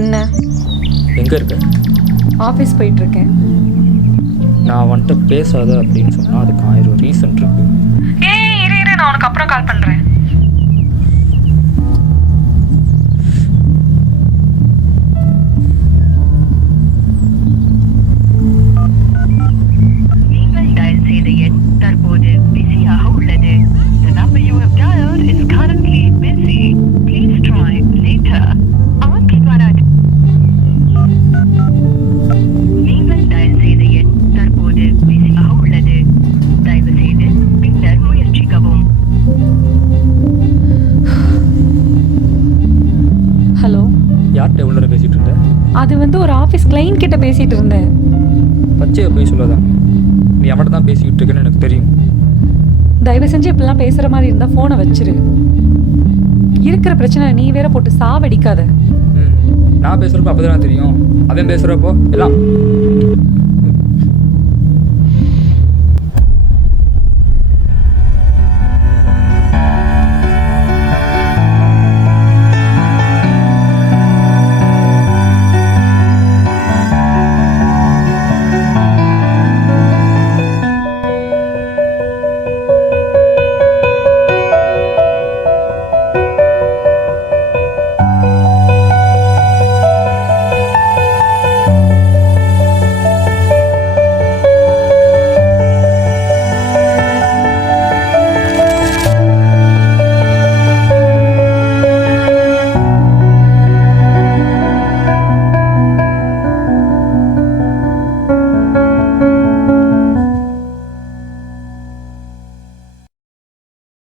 என்ன? எங்கே இருக்க? ஆஃபீஸ் போயிட்டுருக்கேன். நான் வந்துட்டு பேசாத அப்படின்னு சொன்னால் அதுக்கு 1000 ரீசன் இருக்கு. இரு நான் உனக்கு அப்புறம் கால் பண்ணுறேன். நீங்கள் டயல் செய்த எண் தற்போது பிஸியாக உள்ளது. The number you have dialed is currently busy. Please try later. आपके द्वारा நீங்கள் டயல் செய்த எண் தற்போது பிஸியாக உள்ளது. தயவு செய்து பின்னர் முயற்சிக்கவும். ஹலோ, யார்கிட்ட எவ்வளோ நேரம் பேசிகிட்டு இருந்த? அது ஒரு ஆஃபீஸ் கிளைண்ட் கிட்ட பேசிகிட்டு இருந்தேன். பச்சையை போய் சொல்லாதான். நீ அவன்கிட்ட தான் பேசிக்கிட்டு இருக்கேன்னு எனக்கு தெரியும். தயவு செஞ்சு இப்படிலாம் பேசுகிற மாதிரி இருந்தால் ஃபோனை வச்சிரு. இருக்கிற பிரச்சனை நீ வேற போட்டு சாவடிக்காத. நான் பேசுகிறப்ப அப்போ தான் தெரியும். அவன் பேசுகிறப்போ எல்லாம்